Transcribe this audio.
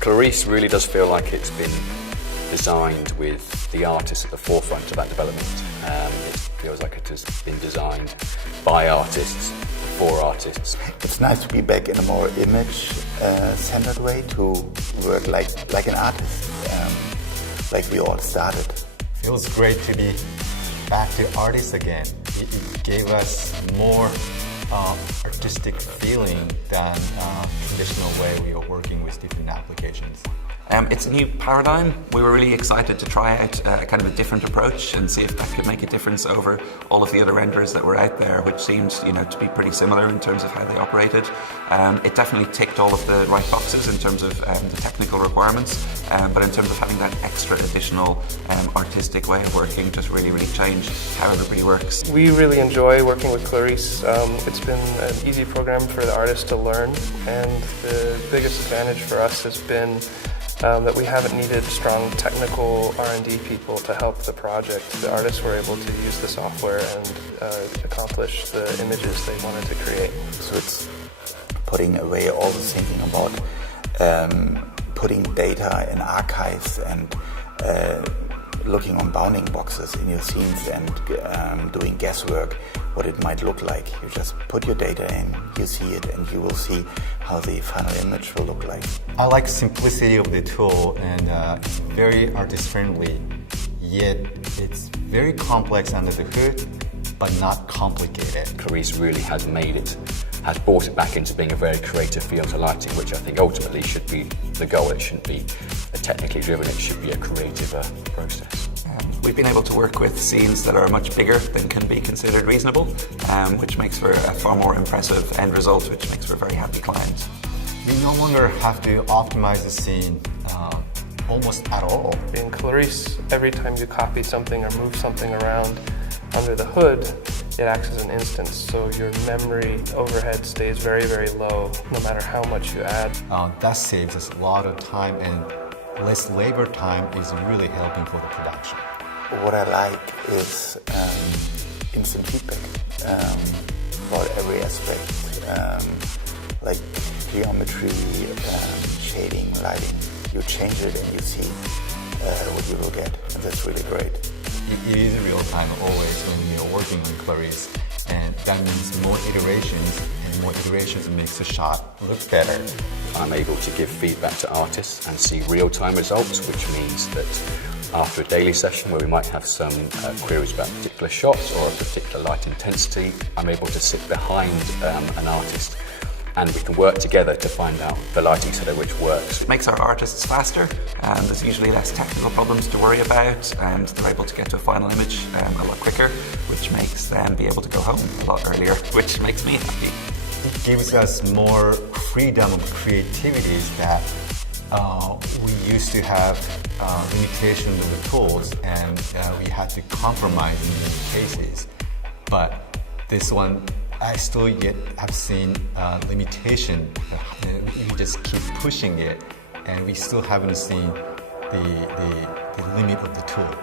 Clarice really does feel like it's been designed with the artists at the forefront of that development. It feels like it has been designed by artists, for artists. It's nice to be back in a more image-centered way, to work like an artist, like we all started. Feels great to be back to artists again. It gave us more artistic feeling than traditional way we are working with different applications. It's a new paradigm. We were really excited to try out kind of a different approach and see if that could make a difference over all of the other renderers that were out there, which seemed, to be pretty similar in terms of how they operated. It definitely ticked all of the right boxes in terms of the technical requirements, but in terms of having that extra additional artistic way of working, just really changed how everybody works. We really enjoy working with Clarice. It's been an easy program for the artists to learn, and the biggest advantage for us has been that we haven't needed strong technical R&D people to help the project. The artists were able to use the software and accomplish the images they wanted to create. So it's putting away all the thinking about putting data in archives and looking on bounding boxes in your scenes and doing guesswork what it might look like. You just put your data in, you see it, and you will see how the final image will look like. I like simplicity of the tool, and it's very artist-friendly, yet it's very complex under the hood, but not complicated. Clarice really has brought it back into being a very creative feel to lighting, which I think ultimately should be the goal. It shouldn't be technically driven, it should be a creative process. We've been able to work with scenes that are much bigger than can be considered reasonable, which makes for a far more impressive end result, which makes for a very happy client. We no longer have to optimize the scene almost at all. In Clarice, every time you copy something or move something around under the hood, it acts as an instance, so your memory overhead stays very low, no matter how much you add. That saves us a lot of time, and less labor time is really helping for the production. What I like is instant feedback about every aspect, like geometry, shading, lighting. You change it and you see what you will get, and that's really great. It is real time always when you're working on Clarice, and that means more iterations, and more iterations makes the shot look better. I'm able to give feedback to artists and see real-time results, which means that after a daily session where we might have some queries about particular shots or a particular light intensity, I'm able to sit behind an artist and we can work together to find out the lighting setup which works. It makes our artists faster, and there's usually less technical problems to worry about, and they're able to get to a final image a lot quicker, which makes them be able to go home a lot earlier, which makes me happy. It gives us more freedom of creativities that we used to have limitations of the tools, and we had to compromise in many cases. But this one, I still yet have seen limitation. We just keep pushing it, and we still haven't seen the limit of the tool.